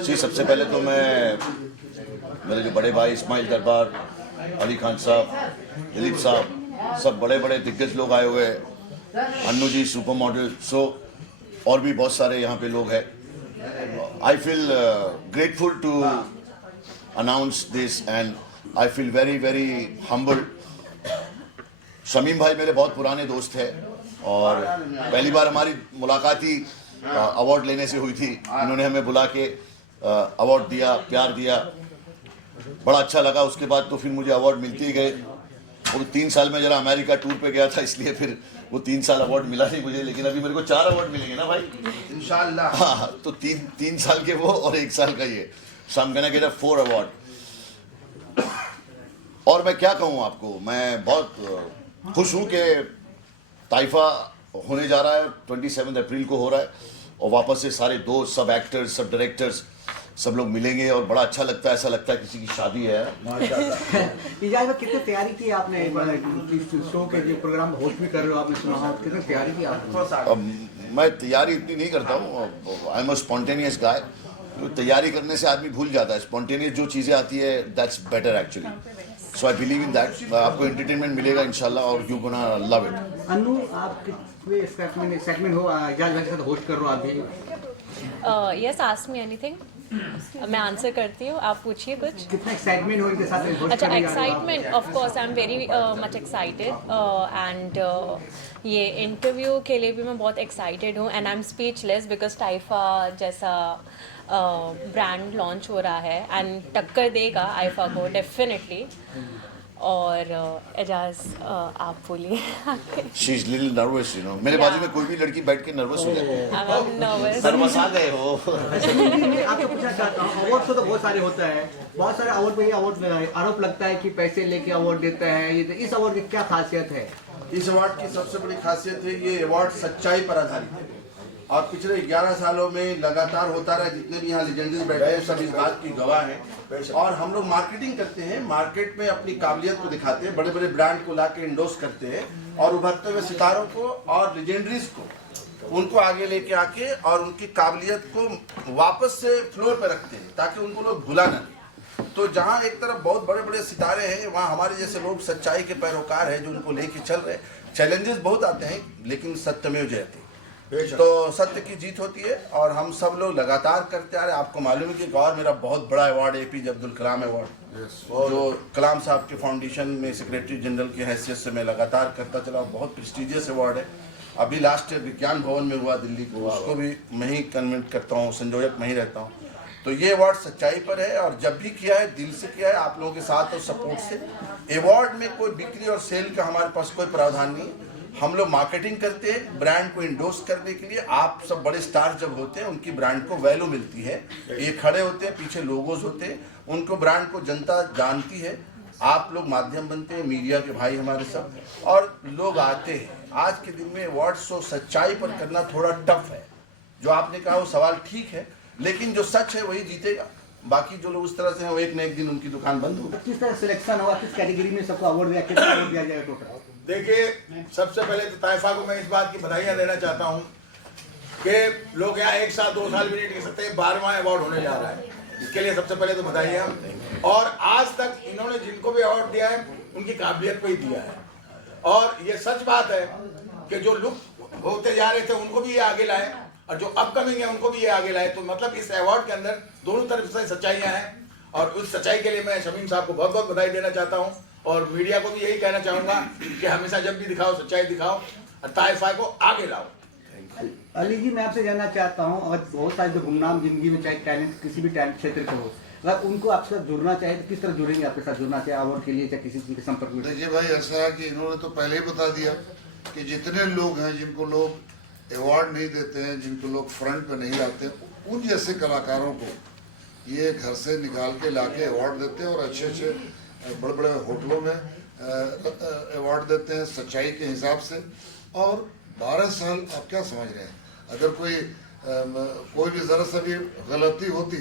जी सबसे पहले तो मैं मेरे जो बड़े भाई इस्माइल दरबार, अली खान साहब, दिलीप साहब, सब बड़े बड़े दिग्गज लोग आए हुए हैं, Annu ji super model, so और भी बहुत सारे यहाँ पे लोग हैं. I feel grateful to announce this and I feel very very humbled. Shamim भाई मेरे बहुत पुराने दोस्त हैं और पहली बार हमारी मुलाकात ही अवार्ड लेने से हुई थी. इन्होंने हमें बुला के अवार्ड दिया, प्यार दिया, बड़ा अच्छा लगा. उसके बाद तो फिर मुझे अवार्ड मिलते ही गए. वो 3 साल में जरा अमेरिका टूर पे गया था, इसलिए फिर वो 3 साल अवार्ड मिला नहीं मुझे, लेकिन अभी मेरे को 4 अवार्ड मिलेंगे ना भाई इंशाल्लाह. हाँ, तो 3 साल के वो और 1 साल का ये. So I am gonna get a 4 award. और मैं क्या कहूँ आपको, मैं बहुत खुश हूँ कि ताइफा होने जा रहा है, 27 अप्रैल को हो रहा है और वापस से सारे दोस्त, सब एक्टर्स, सब डायरेक्टर्स, सब लोग मिलेंगे और बड़ा अच्छा लगता है. ऐसा लगता है किसी की शादी है. इजाज में कितनी तैयारी की आपने इस शो के जो प्रोग्राम होस्ट भी कर रहे हो, आपने सुना कितनी तैयारी की आपने? मैं तैयारी इतनी नहीं करता हूँ. आई एम अ स्पॉन्टेनियस गाय. तैयारी करने से आदमी भूल जाता है. स्पॉन्टेनियस जो चीज़ें आती है that's better actually. So I believe in that. आपको एंटरटेनमेंट मिलेगा इंशाल्लाह और you gonna love it. Annu, आप कितने सेगमेंट हो इजाज भाई के साथ होस्ट कर रहे हो आप भी? Yes, ask me anything. मैं आंसर करती हूँ, आप पूछिए कुछ. कितना एक्साइटमेंट हो इनके साथ होस्ट अच्छा, करने जा रहे हो आप? Excitement, of course I am very much excited and ये इंटरव्यू के लिए भी मैं बहुत एक्साइटेड हूँ and I am speechless because टाइफा जैसा ब्रांड लॉन्च हो रहा है एंड टक्कर देगा आइफा को डेफिनेटली. और एजाज आप बोलिए. She is little nervous, you know. मेरे बाजू में कोई भी लड़की बैठ के नर्वस हो जाती है. I am nervous. नर्वस आ गए हो. मैं आपको पूछना चाहता हूँ, अवार्ड तो बहुत सारे होता है, बहुत सारे अवार्ड पे ये अवार्ड आरोप लगता है कि पैसे लेके अवार्ड देता है. इस अवार्ड की क्या खासियत है? इस अवार्ड की सबसे बड़ी खासियत है ये अवार्ड सच्चाई पर आधारित है और पिछले 11 सालों में लगातार होता रहा. जितने भी यहाँ लेजेंडरीज बैठे हैं सब इस बात की गवाह हैं. और हम लोग मार्केटिंग करते हैं, मार्केट में अपनी काबिलियत को दिखाते हैं, बड़े बड़े ब्रांड को ला के इंडोर्स करते हैं और उभरते हुए सितारों को और लेजेंडरीज को उनको आगे लेके आके और उनकी काबिलियत को वापस से फ्लोर पे रखते हैं ताकि उनको लोग भुला ना दें. तो जहाँ एक तरफ बहुत बड़े बड़े सितारे हैं, वहाँ हमारे जैसे लोग सच्चाई के पैरोकार हैं जो उनको लेके चल रहे हैं. चैलेंजेस बहुत आते हैं लेकिन सत्यमेव जयते. तो सत्य की जीत होती है और हम सब लोग लगातार करते आ रहे. आपको मालूम है कि एक और मेरा बहुत बड़ा award APJ Abdul Kalam award, जो कलाम साहब के फाउंडेशन में सेक्रेटरी जनरल की हैसियत से मैं लगातार करता चला. बहुत प्रेस्टिजियस अवार्ड है. अभी लास्ट ईयर विज्ञान भवन में हुआ दिल्ली को, उसको भी मैं ही कन्वेंट करता हूँ, संयोजक मैं ही रहता हूँ. तो ये अवार्ड सच्चाई पर है और जब भी किया है दिल से किया है, आप लोगों के साथ और सपोर्ट से. अवार्ड में कोई बिक्री और सेल का हमारे पास कोई प्रावधान नहीं. हम लोग मार्केटिंग करते हैं ब्रांड को इंडोर्स करने के लिए. आप सब बड़े स्टार जब होते हैं उनकी ब्रांड को वैल्यू मिलती है. ये खड़े होते हैं, पीछे लोगोज होते हैं, उनको ब्रांड को जनता जानती है. आप लोग माध्यम बनते हैं, मीडिया के भाई हमारे सब, और लोग आते हैं. आज के दिन में अवार्ड शो सच्चाई पर करना थोड़ा टफ है. जो आपने कहा वो सवाल ठीक है, लेकिन जो सच है वही जीतेगा. बाकी जो लोग उस तरह से हैं वो एक न एक दिन उनकी दुकान बंद होगी. किस तरह सिलेक्शन हुआ, किस कैटेगरी में सबको अवार्ड दिया, कितना अवार्ड दिया जाएगा टोटल? देखिए, सबसे पहले तो ताइफा को मैं इस बात की बधाइयाँ देना चाहता हूँ कि लोग यहाँ 1 साल 2 साल भी नहीं टिक सकते. 12वां अवार्ड होने जा रहा है. इसके लिए सबसे पहले तो बधाइयाँ. और आज तक इन्होंने जिनको भी अवार्ड दिया है उनकी काबिलियत को ही दिया है. और ये सच बात है कि जो लुक होते जा रहे थे उनको भी ये आगे लाए और जो अपकमिंग है उनको भी ये आगे लाए. तो मतलब इस अवार्ड के अंदर दोनों तरफ से सच्चाइयाँ हैं और उस सच्चाई के लिए मैं शमीम साहब को बहुत बहुत बधाई देना चाहता हूँ और मीडिया को भी यही कहना चाहूँगा कि हमेशा जब भी दिखाओ सच्चाई दिखाओ और ताइफा को आगे लाओ. अली जी, मैं आपसे जानना चाहता हूँ, और बहुत सारे जो गुमनाम जिंदगी में चाहे टैलेंट किसी भी टैलेंट क्षेत्र के हो, अगर उनको आपके साथ जुड़ना चाहे तो किस तरह जुड़ेंगे आपके साथ? जुड़ना चाहे अवार्ड के लिए चाहे किसी चीज़ के संपर्क में? देखिए भाई, ऐसा है कि इन्होंने तो पहले ही बता दिया कि जितने लोग हैं जिनको लोग अवार्ड नहीं देते हैं, जिनको लोग फ्रंट पे नहीं लाते, उन जैसे कलाकारों को ये घर से निकाल के लाके अवार्ड देते हैं और अच्छे अच्छे बड़े बड़े होटलों में अवार्ड देते हैं सच्चाई के हिसाब से. और 12 साल आप क्या समझ रहे हैं? अगर कोई भी ज़रा सा भी गलती होती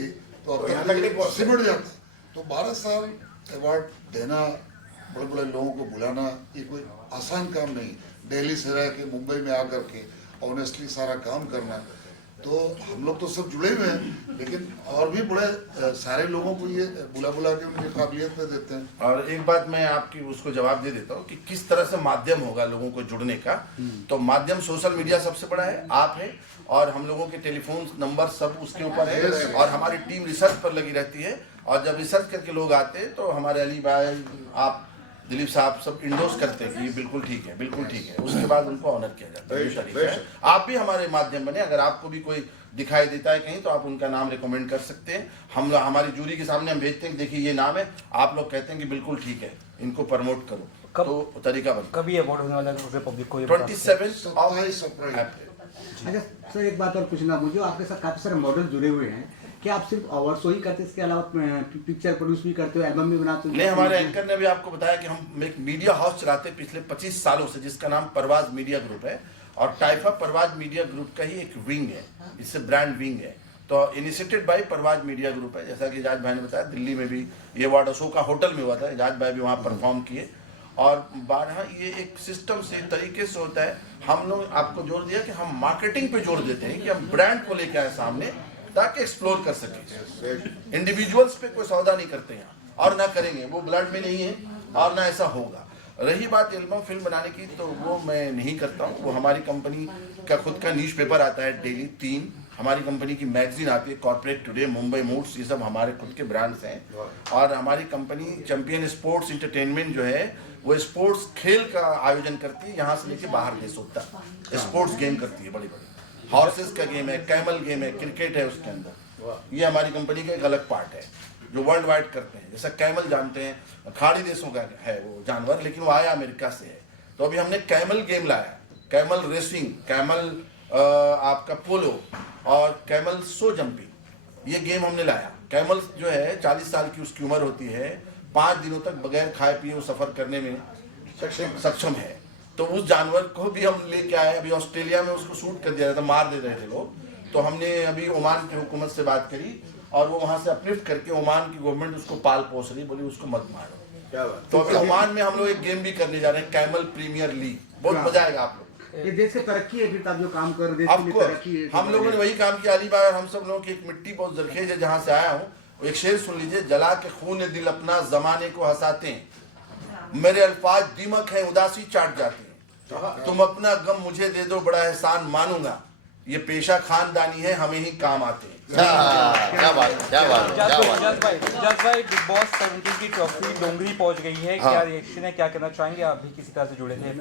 तो अब तक सिमट जाता. तो 12 साल अवार्ड देना, बड़े बड़े लोगों को बुलाना, ये कोई आसान काम नहीं. दिल्ली से रह के मुंबई में आकर के ऑनेस्टली सारा काम करना, तो हम लोग तो सब जुड़े हुए हैं, लेकिन और भी बड़े सारे लोगों को ये बुला बुला के उनकी काबिलियत पे देते हैं। और एक बात मैं आपकी उसको जवाब दे देता हूँ कि किस तरह से माध्यम होगा लोगों को जुड़ने का। तो माध्यम सोशल मीडिया सबसे बड़ा है, आप है, और हम लोगों के टेलीफोन नंबर सब उसके ऊपर है, और हमारी टीम रिसर्च पर लगी रहती है। और जब रिसर्च करके लोग आते हैं तो हमारे अली भाई, आप, दिलीप साहब सब इंडोर्स करते हैं कि ये बिल्कुल ठीक है, बिल्कुल ठीक है। उसके बाद उनको ऑनर किया जाता है, शरीफ है। आप भी हमारे माध्यम बने, अगर आपको भी कोई दिखाई देता है कहीं तो आप उनका नाम रिकमेंड कर सकते हैं। हम हमारी जूरी के सामने हम भेजते हैं कि देखिए ये नाम है, आप लोग कहते हैं कि बिल्कुल ठीक है, इनको प्रमोट करो, तो तरीका बनता कभी अवार्ड होने वाला है पब्लिक को? 27 अप्रैल। अच्छा सर, एक बात और पूछना मुझे, आपके साथ काफी सारे मॉडल जुड़े हुए हैं, क्या आप सिर्फ अवार्ड शो ही करते हैं, इसके अलावा पिक्चर प्रोड्यूस भी करते हो, एल्बम भी बनाते हो? नहीं, हमारे एंकर ने भी आपको बताया कि हम एक मीडिया हाउस चलाते हैं पिछले 25 सालों से, जिसका नाम परवाज मीडिया ग्रुप है, और टाइफा परवाज मीडिया ग्रुप का ही एक विंग है, इससे ब्रांड विंग है। तो इनिशिएटेड बाय परवाज मीडिया ग्रुप है। जैसा कि एजाज भाई ने बताया, दिल्ली में भी ये अवार्ड शो का होटल में हुआ था, एजाज भाई भी वहाँ परफॉर्म किए। और 12 ये एक सिस्टम से, तरीके से होता है। हम लोग आपको जोर दिया कि हम मार्केटिंग पे जोर देते हैं कि हम ब्रांड को लेकर आए सामने, ताकि एक्सप्लोर कर सके। इंडिविजुअल्स पे कोई सौदा नहीं करते हैं और ना करेंगे, वो ब्लड में नहीं है और ना ऐसा होगा। रही बात एल्बम फिल्म बनाने की, तो वो मैं नहीं करता हूँ। वो हमारी कंपनी का खुद का न्यूज़ पेपर आता है डेली 3, हमारी कंपनी की मैगजीन आती है, कॉर्पोरेट टुडे, मुंबई मूड्स, ये सब हमारे खुद के ब्रांड्स हैं। और हमारी कंपनी चैंपियन स्पोर्ट्स इंटरटेनमेंट जो है, वो स्पोर्ट्स खेल का आयोजन करती है, यहाँ से लेके बाहर देशों तक स्पोर्ट्स गेम करती है, बड़ी बड़ी हॉर्सेस का गेम है, कैमल गेम है, क्रिकेट है उसके अंदर। ये हमारी कंपनी का एक अलग पार्ट है जो वर्ल्ड वाइड करते हैं। जैसा कैमल जानते हैं, खाड़ी देशों का है वो जानवर, लेकिन वो आया अमेरिका से है। तो अभी हमने कैमल गेम लाया, कैमल रेसिंग, कैमल आपका पोलो और कैमल सो जंपिंग, ये गेम हमने लाया। कैमल जो है 40 साल की उसकी उम्र होती है, 5 दिनों तक बगैर खाए पिए वो सफ़र करने में सक्षम है। तो उस जानवर को भी हम लेके आए। अभी ऑस्ट्रेलिया में उसको शूट कर दिया था, मार दे रहे थे लोग, तो हमने अभी ओमान की हुकूमत से बात करी और वो वहाँ से अपलिफ्ट करके ओमान की गवर्नमेंट उसको पाल पोस रही, बोली उसको मत मारो। क्या बात। तो अभी ओमान में हम लोग एक गेम भी करने जा रहे हैं, कैमल प्रीमियर लीग, बहुत मजा आएगा आप लोग। ये देश की तरक्की है, फिर आप जो काम कर रहे हैं, हम लोगों ने वही काम किया। अली भाई और हम सब लोगों की एक मिट्टी बहुत जरखेज है जहाँ से आया हूँ। एक शेर सुन लीजिए, जला के खून दिल अपना जमाने को हंसाते हैं, मेरे अल्फाज दीमक है उदासी चाट जाते हैं, तुम अपना गम मुझे दे दो बड़ा एहसान मानूंगा, ये पेशा खानदानी है हमें ही काम आते हैं। क्या बात, क्या बात, क्या बात। जज भाई बिग बॉस 17 की ट्रॉफी डोंगरी पहुंच गई है, क्या रिएक्शन है, क्या कहना चाहेंगे? आप भी किसी तरह से जुड़े थे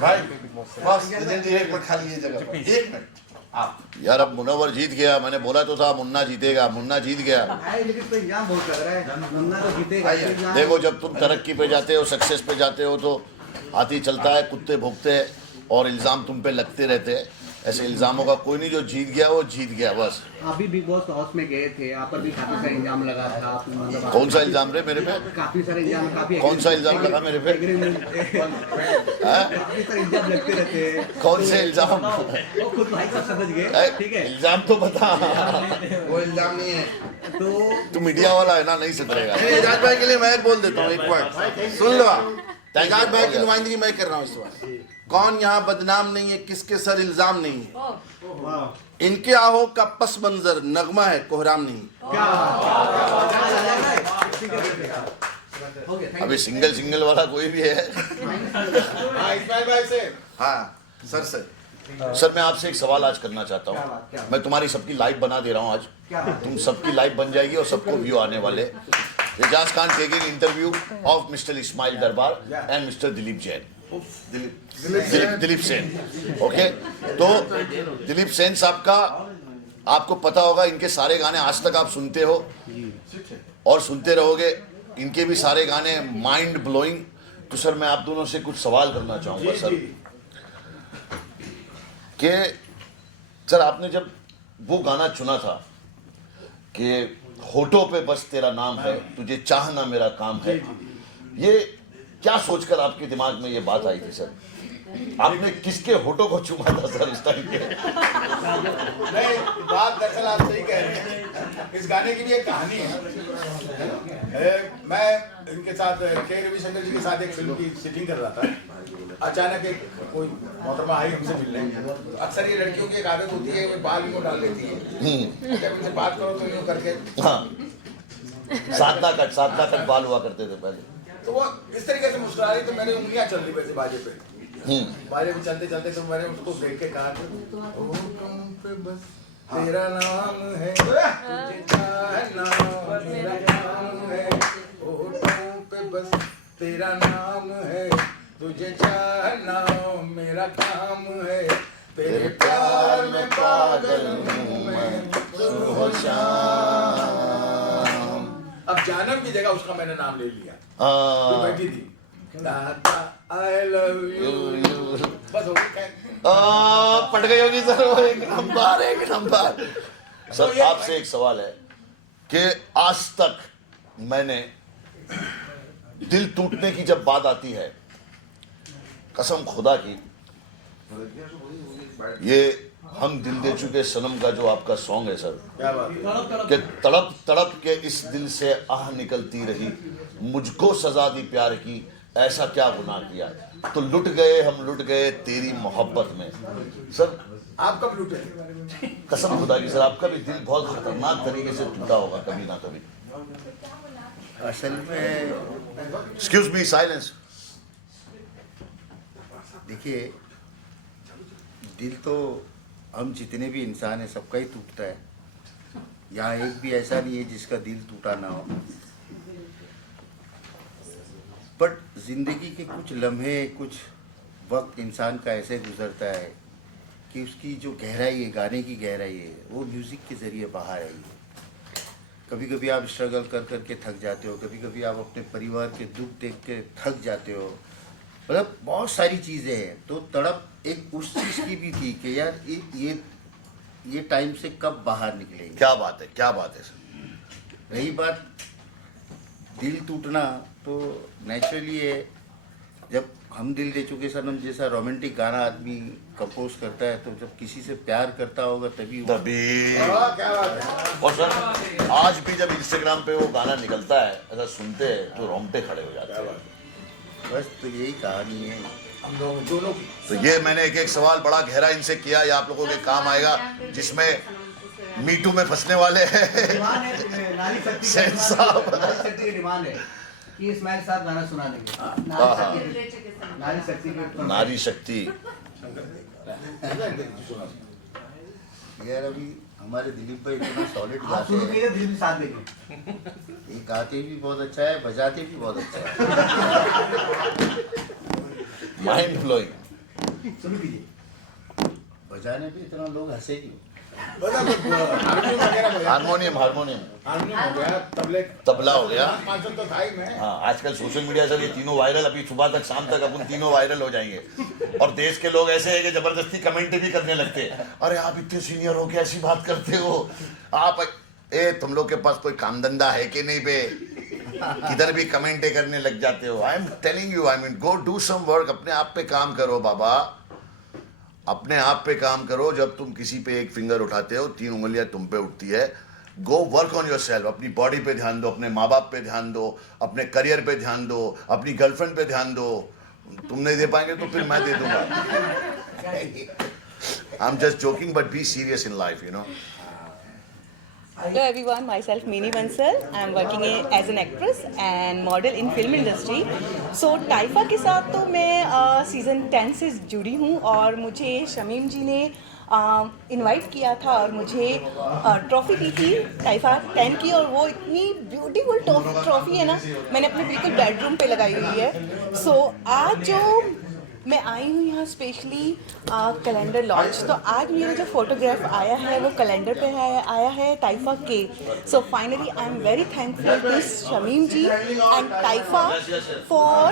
भाई बिग बॉस से? बस एक मिनट खाली ये जगह, एक मिनट आप। यार अब मुनव्वर जीत गया, मैंने बोला तो था मुन्ना जीतेगा, मुन्ना जीत गया। लेकिन तो इंजाम बहुत लग रहा है, मुन्ना तो जीतेगा। देखो, जब तुम तरक्की पे जाते हो, सक्सेस पे जाते हो, तो हाथी चलता है, कुत्ते भौंकते हैं और इल्ज़ाम तुम पे लगते रहते हैं। ऐसे इल्ज़ामों का कोई नहीं, जो जीत गया वो जीत गया बस। अभी बिग बॉस हाउस में गए थे, आप पर भी काफी सारे इल्जाम लगा था, मतलब कौन सा इल्ज़ाम रे मेरे पे? काफी सारे इल्जाम, काफी कौन सा इल्ज़ाम लगा मेरे पे? काफी सारे इल्जाम लगते रहते हैं। कौन से इल्ज़ाम? वो खुद भाई साहब समझ गए, ठीक है। इल्ज़ाम तो बता। वो इल्जाम नहीं है। तो तू मीडिया वाला है ना, नहीं सुधरेगा। एजाज भाई के लिए मैं बोल देता हूँ एक वर्ड, सुन लो आप। एजाज भाई की नुमाइंदगी मैं कर रहा हूँ इस बार। कौन यहाँ बदनाम नहीं है, किसके सर इल्जाम नहीं है, इनके आहो का पस मंजर नगमा है, कोहराम नहीं। अभी सिंगल वाला कोई भी है? हाँ सर सर, मैं आपसे एक सवाल आज करना चाहता हूँ। मैं तुम्हारी सबकी लाइव बना दे रहा हूँ आज, तुम सबकी लाइव बन जाएगी और सबको व्यू आने वाले। Ejaz Khan taking interview of mister Ismail Darbar and mister Dilip Jain, Dilip Sen. Okay, तो दिलीप सेन साहब का आपको पता होगा, इनके सारे गाने आज तक आप सुनते हो और सुनते रहोगे। इनके भी सारे गाने माइंड ब्लोइंग। तो सर, मैं आप दोनों से कुछ सवाल करना चाहूँगा सर, कि सर आपने जब वो गाना चुना था कि होठों पे बस तेरा नाम है, तुझे चाहना मेरा काम है, ये क्या सोचकर आपके दिमाग में ये बात आई थी सर? आपने किसके होठों को चूमा था सर इस टाइम के? नहीं, बात दरअसल आप सही कह रहे हैं। इस गाने की भी एक कहानी है। मैं इनके साथ के रविशंकर जी के साथ एक फिल्म की शूटिंग कर रहा था। अचानक एक कोई मोहतरमा आई हमसे मिलने। तो अक्सर ये लड़कियों की एक आदत होती है, वे बाल इनको डाल देती है। जब इनसे बात करो तो यूँ करके, हाँ, साधना कट बाल हुआ करते थे पहले। तो वो इस तरीके से मुस्कुरा रही, तो मैंने उंगलियां चल रही वैसे बाजे पे। बाजे पे चलते चलते तो मैंने उसको देख के कहा होठों पे बस तेरा नाम है, तुझे चाहना मेरा काम है। होठों पे बस तेरा नाम है, तुझे चाहना मेरा काम है। तेरे प्यार में पागल हूँ मैं सुबह शाम। अब जानम की जगह उसका मैंने नाम ले लिया। तो बैठी थी, I love you, बस हो गई। पट गई होगी सर, वो एक नंबर। सर आपसे एक सवाल है कि आज तक मैंने दिल टूटने की जब बात आती है, कसम खुदा की, ये हम दिल दे चुके सनम का जो आपका सॉन्ग है सर, क्या बात है? कि तड़प तड़प के इस दिल से आह निकलती रही, मुझको सजा दी प्यार की, ऐसा क्या गुनाह किया, तो लुट गए तेरी मोहब्बत में। सर आप कब लूटे? कसम खुदा की सर, आपका भी दिल बहुत खतरनाक तरीके से टूटा होगा कभी ना कभी। असल में एक्सक्यूज मी, साइलेंस। देखिए, दिल तो हम जितने भी इंसान हैं सबका ही टूटता है। यहाँ एक भी ऐसा नहीं है जिसका दिल टूटा ना हो। बट जिंदगी के कुछ लम्हे, कुछ वक्त इंसान का ऐसे गुजरता है कि उसकी जो गहराई है, गाने की गहराई है, वो म्यूज़िक के ज़रिए बाहर आई है। कभी कभी आप स्ट्रगल कर कर के थक जाते हो, कभी कभी आप अपने परिवार के दुख देख के थक जाते हो, मतलब बहुत सारी चीज़ें हैं। तो तड़प एक उस चीज़ की भी थी कि यार ये टाइम से कब बाहर निकलेंगे। क्या बात है सर। रही बात दिल टूटना, तो नेचुरली है, जब हम दिल दे चुके सनम जैसा रोमांटिक गाना आदमी कंपोज करता है, तो जब किसी से प्यार करता होगा तभी क्या बात है? और सर आज भी जब इंस्टाग्राम पे वो गाना निकलता है, ऐसा सुनते हैं तो रोंगटे खड़े हो जाते हैं। बस तो यही कहानी है हम दोनों की। तो ये मैंने एक सवाल बड़ा गहरा इनसे किया, ये आप लोगों के काम आएगा, जिसमें मीटू में फंसने वाले हैं। नारी शक्ति सेन साहब। की डिमांड है कि इस्माइल साहब गाना सुना देंगे। नारी शक्ति के नारी शक्ति। यार अभी हमारे दिलीप भाई इतना सॉलिड आप गाते शुरू हैं, कीजिए, दिलीप साथ देंगे। ये गाते भी बहुत अच्छा है, बजाते भी बहुत अच्छा है। Mind blowing. शुरू कीजिए। बजाने पे इतना लोग हंसे क्यों? हारमोनियम वगैरह बजा- हारमोनियम हारमोनियम हो गया, तबला हो गया। मानसून तो था ही मैं। हाँ, आजकल सोशल मीडिया से ये तीनों वायरल, अभी सुबह तक शाम तक अपन तीनों वायरल हो जाएंगे। और देश के लोग ऐसे हैं कि जबरदस्ती कमेंट भी करने लगते हैं, अरे आप इतने सीनियर हो के ऐसी बात करते हो, आप तुम लोग के पास कोई काम धंधा है कि नहीं बे, किधर भी कमेंटें करने लग जाते हो। I am telling you, I mean go do some work, अपने आप पे काम करो बाबा, अपने आप पे काम करो। जब तुम किसी पे एक फिंगर उठाते हो, 3 उंगलियां तुम पे उठती है। Go work on your self, अपनी बॉडी पे ध्यान दो, अपने माँ बाप पे ध्यान दो, अपने करियर पे ध्यान दो, अपनी गर्लफ्रेंड पे ध्यान दो। तुम नहीं दे पाएंगे तो फिर मैं दे दूंगा। I am just joking but be serious in life, you know. Hello everyone, myself Mini Bansal. I am working as an actress and model in film industry. So टाइफा के साथ तो मैं सीज़न 10 से जुड़ी हूँ और मुझे शमीम जी ने इनवाइट किया था और मुझे ट्रॉफ़ी दी थी टाइफा 10 की, और वो इतनी ब्यूटीफुल ट्रॉफ़ी है ना, मैंने अपने बिल्कुल बेडरूम पे लगाई हुई है। सो आज जो मैं आई हूँ यहाँ स्पेशली कैलेंडर लॉन्च, तो आज मेरा जो फोटोग्राफ आया है वो कैलेंडर पे आया है टाइफा के। So finally I am very thankful to Shamim ji and टाइफा फॉर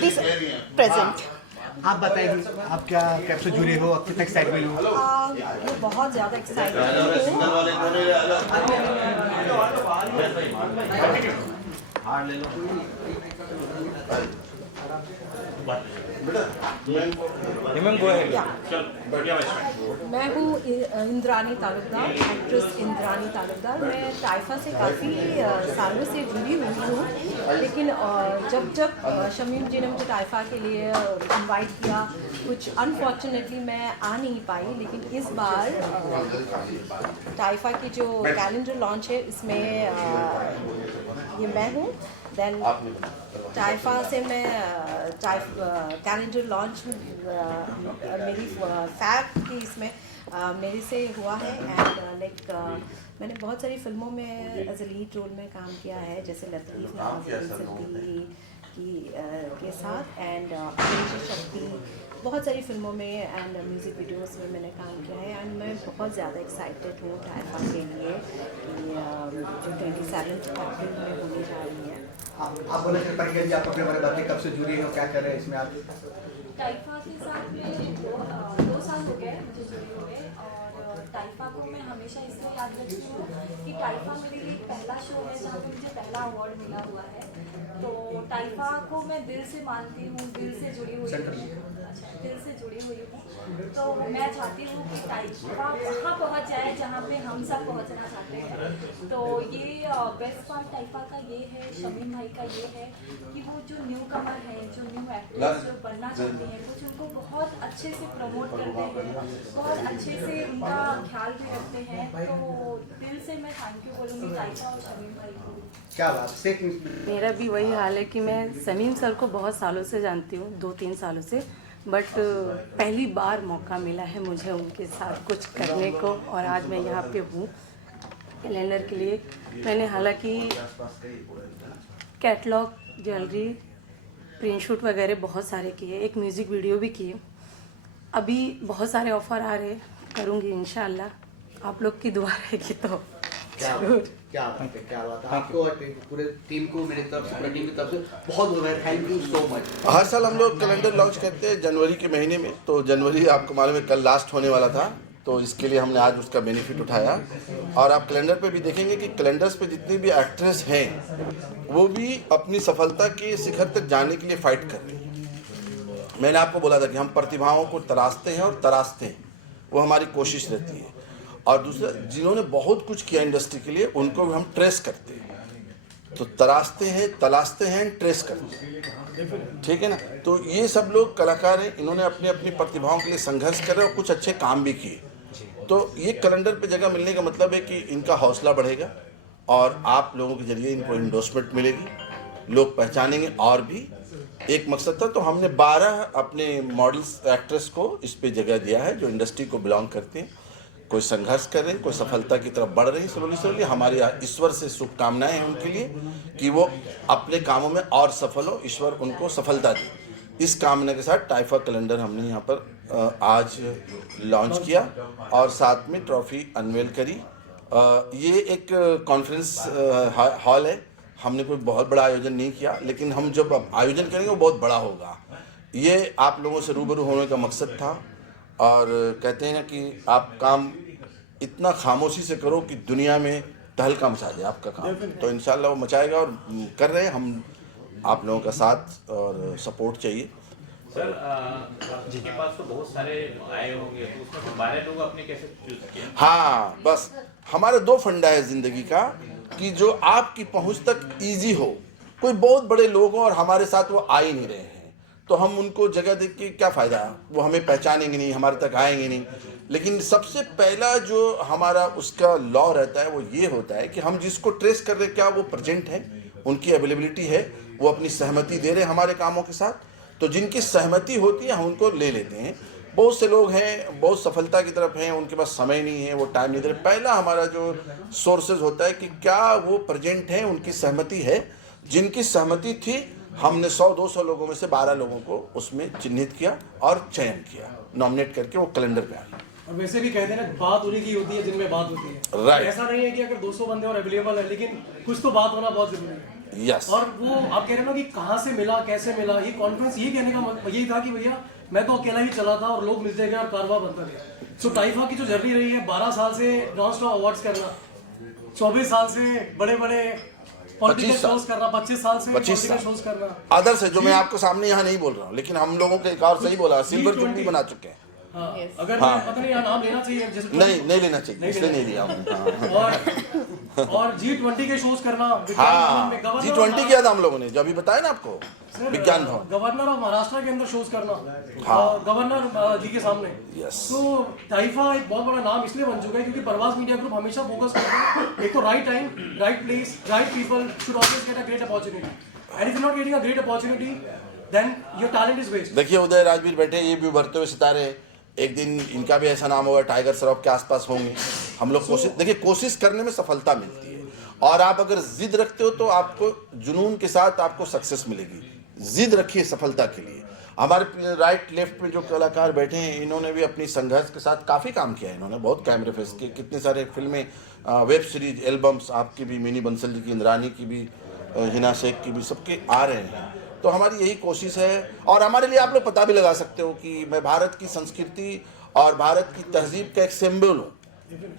दिस प्रेजेंट। आप बताइए, आप क्या कैब से जुड़े हो, आप कितना एक्साइटमेंट हो? मैं बहुत ज़्यादा एक्साइटेड हूँ। मैं हूँ इंद्रानी तालुकदार, एक्ट्रेस इंद्रानी तालुकदार। मैं टाइफा से काफ़ी सालों से जुड़ी हुई हूँ, लेकिन जब शमीम जी ने मुझे टाइफा के लिए इनवाइट किया, कुछ अनफॉर्चुनेटली मैं आ नहीं पाई, लेकिन इस बार टाइफा की जो कैलेंडर लॉन्च है इसमें ये मैं हूँ। देन टाइफा से मैं कैलेंडर लॉन्च मेरी फैब की इसमें मेरे से हुआ है। एंड लाइक मैंने बहुत सारी फिल्मों में एज ए लीड रोल में काम किया है, जैसे लतीफ़ नवाज़ुद्दीन के साथ एंड शक्ति, बहुत सारी फिल्मों में एंड म्यूज़िक वीडियोस में मैंने काम किया है। एंड मैं बहुत ज़्यादा एक्साइटेड हूँ टाइफा के लिए कि जो 27 अप्रैल में होने जा रही है। आप बोले थे पहले जी, आप अपने बारे में कब से जुड़ी हो, क्या कर रहे हैं इसमें आप? टाइफा के साथ में 2 साल हो गए मुझे जुड़े हुए, और टाइफा को मैं हमेशा इसलिए याद रखती हूँ कि टाइफा मेरे लिए पहला शो है जहाँ पे मुझे पहला अवार्ड मिला हुआ है। तो टाइफा को मैं दिल से मानती हूँ, दिल से जुड़ी हुई हूँ। अच्छा, दिल से जुड़ी हुई हूँ। तो मैं चाहती हूँ कि टाइफा वहाँ पहुँच जाए जहाँ पे हम सब पहुँचना चाहते हैं। तो ये बेस्ट पार्ट टाइफा का ये है, शमीम भाई का ये है कि वो जो न्यू कमर है, जो न्यू एक्ट्रेस जो बनना चाहती हैं, कुछ उनको बहुत अच्छे से प्रमोट करते हैं, बहुत अच्छे से उनका ख्याल भी रखते हैं। तो दिल से मैं थैंक यू बोलूँगी टाइफा और शमीम भाई को। क्या बात से। मेरा भी वही हाल है कि मैं समीम सर को बहुत सालों से जानती हूँ, 2-3 सालों से, बट पहली बार मौका मिला है मुझे उनके साथ कुछ करने को, और आज मैं यहाँ पे हूँ कैलेंडर के लिए। मैंने हालांकि कैटलॉग, ज्वेलरी, प्रिंट शूट वगैरह बहुत सारे किए, एक म्यूज़िक वीडियो भी किए। अभी बहुत सारे ऑफ़र आ रहे, करूँगी इंशाल्लाह, आप लोग की दुआ रहेगी तो जरूर। क्या बात है, क्या बात है। आपको और पूरे टीम को मेरी तरफ से, पूरी टीम की तरफ से बहुत बहुत थैंक यू सो मच। हर साल हम लोग कैलेंडर लॉन्च करते हैं जनवरी के महीने में, तो जनवरी आपको मालूम है कल लास्ट होने वाला था, तो इसके लिए हमने आज उसका बेनिफिट उठाया। और आप कैलेंडर पे भी देखेंगे कि कैलेंडर्स पे जितनी भी एक्ट्रेस हैं वो भी अपनी सफलता के शिखर तक जाने के लिए फाइट कर रही हैं। मैंने आपको बोला था कि हम प्रतिभाओं को तराशते हैं और तराशते हैं, वो हमारी कोशिश रहती है। और दूसरा, जिन्होंने बहुत कुछ किया इंडस्ट्री के लिए उनको भी हम ट्रेस करते हैं, तो तराशते हैं, तलाशते हैं, ट्रेस करते हैं, ठीक है ना। तो ये सब लोग कलाकार हैं, इन्होंने अपनी अपनी प्रतिभाओं के लिए संघर्ष करे और कुछ अच्छे काम भी किए। तो ये कैलेंडर पे जगह मिलने का मतलब है कि इनका हौसला बढ़ेगा और आप लोगों के जरिए इनको इंडोर्समेंट मिलेगी, लोग पहचानेंगे। और भी एक मकसद था, तो हमने 12 अपने मॉडल्स, एक्ट्रेस को इस पे जगह दिया है जो इंडस्ट्री को बिलोंग करते हैं, कोई संघर्ष कर रहे हैं, कोई सफलता की तरफ बढ़ रही है। स्लोली हमारी ईश्वर से शुभकामनाएं हैं उनके लिए कि वो अपने कामों में और सफल हो, ईश्वर उनको सफलता दे। इस कामना के साथ टाइफा कैलेंडर हमने यहाँ पर आज लॉन्च किया और साथ में ट्रॉफी अनवेल करी। ये एक कॉन्फ्रेंस हॉल है, हमने कोई बहुत बड़ा आयोजन नहीं किया, लेकिन हम जब आयोजन करेंगे वो बहुत बड़ा होगा। ये आप लोगों से रूबरू होने का मकसद था। और कहते हैं ना कि आप काम इतना खामोशी से करो कि दुनिया में तहलका मचा दे आपका काम, तो इंशाल्लाह वो मचाएगा और कर रहे हैं। हम आप लोगों का साथ और सपोर्ट चाहिए। सर, आपके पास तो बहुत सारे आए होंगे, तो उसमें 12 लोग आपने कैसे चूज किए? हाँ, बस हमारे 2 फंडा है ज़िंदगी का कि जो आपकी पहुंच तक इजी हो। कोई बहुत बड़े लोग हों और हमारे साथ वो आ ही नहीं रहे हैं, तो हम उनको जगह देख के क्या फ़ायदा, वो हमें पहचानेंगे नहीं, हमारे तक आएंगे नहीं। लेकिन सबसे पहला जो हमारा उसका लॉ रहता है वो ये होता है कि हम जिसको ट्रेस कर रहे हैं, क्या वो प्रेजेंट है, उनकी अवेलेबिलिटी है, वो अपनी सहमति दे रहे हैं हमारे कामों के साथ। तो जिनकी सहमति होती है हम उनको ले लेते हैं। बहुत से लोग हैं, बहुत सफलता की तरफ हैं, उनके पास समय नहीं है, वो टाइम नहीं दे रहे। पहला हमारा जो सोर्सेज होता है कि क्या वो प्रेजेंट हैं, उनकी सहमति है। जिनकी सहमति थी, हमने 100-200 लोगों में से 12 लोगों को उसमें चिन्हित किया और चयन किया, नॉमिनेट करके वो कैलेंडर पे आए। और वैसे भी कहते हैं ना, बात उन्हीं की होती है जिनमें बात होती है। राइट। ऐसा नहीं है कि अगर 200 बंदे और अवेलेबल है, लेकिन कुछ तो बात होना बहुत जरूरी है। यस। और वो आप कह रहे हो कि कहाँ से मिला, कैसे मिला, ये कॉन्फ्रेंस ये कहने का यही था कि भैया मैं तो अकेला ही चला था और लोग मिलते गए और कारवा बनता गया। सो टाइफा की जो जर्नी रही है, 12 साल से नॉन स्टॉप अवार्ड्स करना, 24 साल से बड़े बड़े पॉलिटिकल 25 साल। शोज करना, 25 साल से 25 पॉलिटिकल साल। शोज करना। आदर्श है जो मैं आपको सामने यहाँ नहीं बोल रहा हूँ, लेकिन हम लोगों के एक और सही बोला, सिल्वर जुबली बना चुके हैं। हाँ, अगर हाँ। मैं पता नहीं यहाँ नाम लेना चाहिए जैसे नहीं लेना चाहिए, इसलिए नहीं लिया हूँ। और G20 के शोज करना, हाँ, विज्ञान भवन में G20 किया था हम लोगों ने, जो अभी बताया ना आपको, विज्ञान भवन। गवर्नर ऑफ महाराष्ट्र के अंदर शोज करना, हाँ। गवर्नर जी के सामने। यस। तो टाइफा एक बहुत बड़ा नाम इसलिए बन चुका है क्योंकि परवाज मीडिया ग्रुप हमेशा फोकस करता है एक तो right time, right place, right people should always get a great opportunity, and if you not getting a great opportunity then your talent is waste. देखिए उदय राजवीर बैठे, ये भी उभरते हुए सितारे, एक दिन इनका भी ऐसा नाम होगा, टाइगर श्रॉफ के आसपास होंगे। हम लोग कोशिश, देखिए कोशिश करने में सफलता मिलती है, और आप अगर जिद रखते हो तो आपको जुनून के साथ आपको सक्सेस मिलेगी। जिद रखिए सफलता के लिए। हमारे राइट लेफ्ट में जो कलाकार बैठे हैं, इन्होंने भी अपनी संघर्ष के साथ काफ़ी काम किया है। इन्होंने बहुत कैमरे फेस किए, कितने सारे फिल्में, वेब सीरीज, एल्बम्स, आपकी भी, मिनी बंसल जी की, इंद्रानी की भी, हिना शेख की भी, सबके आ रहे हैं। तो हमारी यही कोशिश है, और हमारे लिए आप लोग पता भी लगा सकते हो कि मैं भारत की संस्कृति और भारत की तहजीब का एक सिंबल हूँ।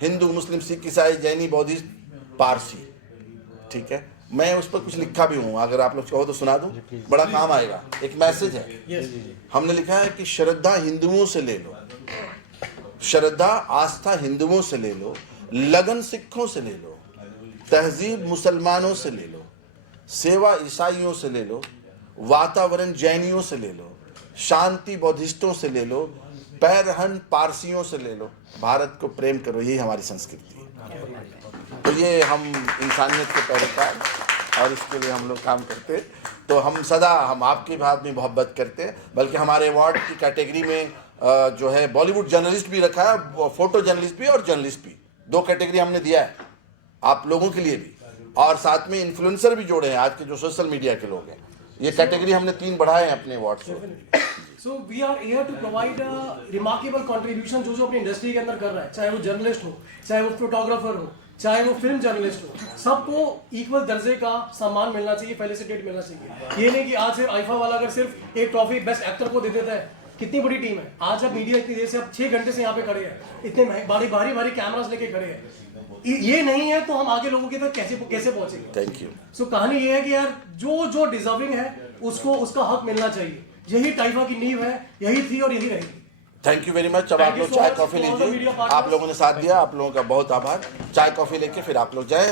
हिंदू, मुस्लिम, सिख, ईसाई, जैनी, बौद्धिस्ट, पारसी, ठीक है। मैं उस पर कुछ लिखा भी हूँ, अगर आप लोग कहो तो सुना दूँ, बड़ा काम आएगा। एक मैसेज है, हमने लिखा है कि श्रद्धा हिंदुओं से ले लो, श्रद्धा आस्था हिंदुओं से ले लो, लगन सिखों से ले लो, तहजीब मुसलमानों से ले लो, सेवा ईसाइयों से ले लो, वातावरण जैनियों से ले लो, शांति बौद्धिस्टों से ले लो, पैरहन पारसियों से ले लो, भारत को प्रेम करो, यही हमारी संस्कृति है। तो ये हम इंसानियत के पैरोकार, और इसके लिए हम लोग काम करते हैं। तो हम सदा, हम आपकी बात में मोहब्बत करते हैं, बल्कि हमारे अवार्ड की कैटेगरी में जो है बॉलीवुड जर्नलिस्ट भी रखा है, फोटो जर्नलिस्ट भी और जर्नलिस्ट भी, 2 कैटेगरी हमने दिया है आप लोगों के लिए भी, और साथ में इन्फ्लुएंसर भी जोड़े हैं, आज के जो सोशल मीडिया के लोग हैं। ये कैटेगरी हमने 3 बढ़ाए हैं अपने अवार्ड से। So we are here to provide a remarkable contribution जो अपनी इंडस्ट्री के अंदर कर रहा है, चाहे वो जर्नलिस्ट हो, चाहे वो फोटोग्राफर हो, चाहे वो फिल्म जर्नलिस्ट हो, सबको इक्वल दर्जे का सम्मान मिलना चाहिए, फेलिसिटेट मिलना चाहिए। ये नहीं कि आज सिर्फ आईफा वाला अगर सिर्फ एक ट्रॉफी बेस्ट एक्टर को दे देता है, कितनी बड़ी टीम है। आज अब मीडिया इतनी देर से, अब 6 घंटे से यहाँ पे खड़े हैं, इतने भारी भारी कैमरास लेके खड़े हैं। ये नहीं है तो हम आगे लोगों के तक कैसे पहुंचेंगे। Thank you. सो कहानी ये है कि यार जो डिजर्विंग है उसको उसका हक मिलना चाहिए। यही टाइफा की नींव है, यही थी और यही रहेगी। Thank you very much. अब आप लोग चाय कॉफी लीजिए, आप लोगों ने साथ दिया, आप लोगों का बहुत आभार। चाय कॉफी लेके फिर आप लोग जाए।